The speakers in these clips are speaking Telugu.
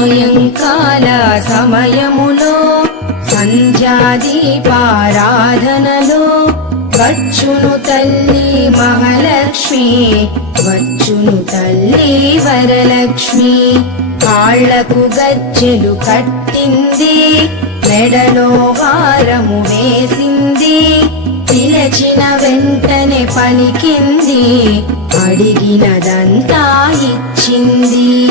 సాయంకాల సమయములో సంధ్యాదీపారాధనలో వచ్చును తల్లి మహాలక్ష్మి వచ్చును తల్లి వరలక్ష్మి. కాళ్ళకు గజ్జెలు కట్టింది మెడలో హారము వేసింది. పిలచిన వెంటనే పలికింది అడిగినదంతా ఇచ్చింది.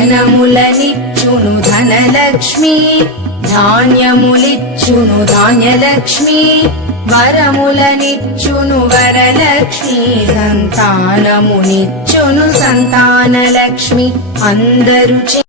ధనములనిచ్చును ధనలక్ష్మి ధాన్యములిచ్చును ధాన్యలక్ష్మి వరములనిచ్చును వరలక్ష్మి సంతానమునిచ్చును సంతానలక్ష్మి అందరు